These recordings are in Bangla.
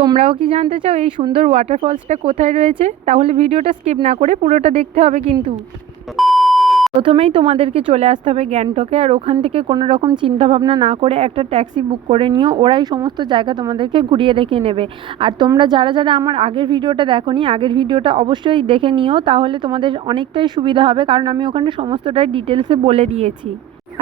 তোমরাও কি জানতে চাও এই সুন্দর ওয়াটারফলসটা কোথায় রয়েছে? তাহলে ভিডিওটা স্কিপ না করে পুরোটা দেখতে হবে কিন্তু। প্রথমেই তোমাদেরকে চলে আসতে হবে গ্যাংটকে, আর ওখান থেকে কোনো রকম চিন্তাভাবনা না করে একটা ট্যাক্সি বুক করে নিও। ওরাই সমস্ত জায়গা তোমাদেরকে ঘুরিয়ে দেখিয়ে নেবে। আর তোমরা যারা যারা আমার আগের ভিডিওটা দেখোনি, আগের ভিডিওটা অবশ্যই দেখে নিও, তাহলে তোমাদের অনেকটাই সুবিধা হবে, কারণ আমি ওখানে সমস্তটাই ডিটেলসে বলে দিয়েছি।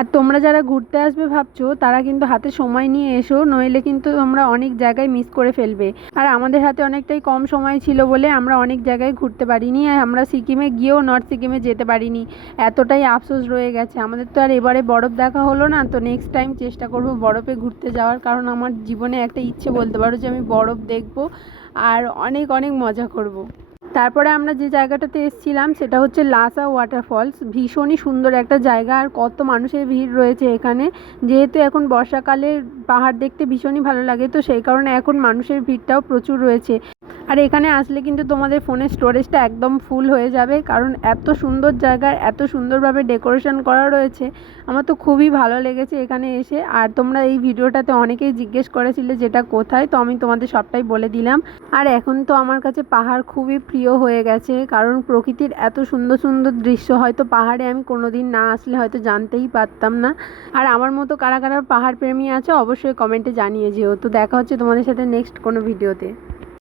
আর তোমরা যারা ঘুরতে আসবে ভাবছো তারা কিন্তু হাতে সময় নিয়ে এসো, নইলে কিন্তু তোমরা অনেক জায়গায় মিস করে ফেলবে। আর আমাদের হাতে অনেকটাই কম সময় ছিল বলে আমরা অনেক জায়গায় ঘুরতে পারিনি, আর আমরা সিকিমে গিয়েও নর্থ সিকিমে যেতে পারিনি। এতটাই আফসোস রয়ে গেছে আমাদের। তো আর এবারে বরফ দেখা হলো না, তো নেক্সট টাইম চেষ্টা করব বরফে ঘুরতে যাওয়ার, কারণ আমার জীবনে একটা ইচ্ছে বলতে পারো যে আমি বরফ দেখব আর অনেক অনেক মজা করব। তারপরে আমরা যে জায়গাটাতে এসেছিলাম সেটা হচ্ছে লাসা ওয়াটারফলস। ভীষণই সুন্দর একটা জায়গা, আর কত মানুষের ভিড় রয়েছে এখানে। যেহেতু এখন বর্ষাকালে পাহাড় দেখতে ভীষণই ভালো লাগে, তো সেই কারণে এখন মানুষের ভিড়টাও প্রচুর রয়েছে। আর এখানে আসলে কিন্তু তোমাদের ফোনের স্টোরেজটা একদম ফুল হয়ে যাবে, কারণ এত সুন্দর জায়গার এত সুন্দরভাবে ডেকোরেশন করা রয়েছে। আমার তো খুবই ভালো লেগেছে এখানে এসে। আর তোমরা এই ভিডিওটাতে অনেকেই জিজ্ঞেস করেছিলে যেটা কোথায়, তো আমি তোমাদের সবটাই বলে দিলাম। আর এখন তো আমার কাছে পাহাড় খুবই প্রিয় হয়ে গেছে, কারণ প্রকৃতির এত সুন্দর সুন্দর দৃশ্য হয়তো পাহাড়ে আমি কোনোদিন না আসলে হয়তো জানতেই পারতাম না। আর আমার মতো কারা কারা পাহাড় প্রেমী আছে অবশ্যই কমেন্টে জানিয়ে যেও। তো দেখা হচ্ছে তোমাদের সাথে নেক্সট কোনো ভিডিওতে।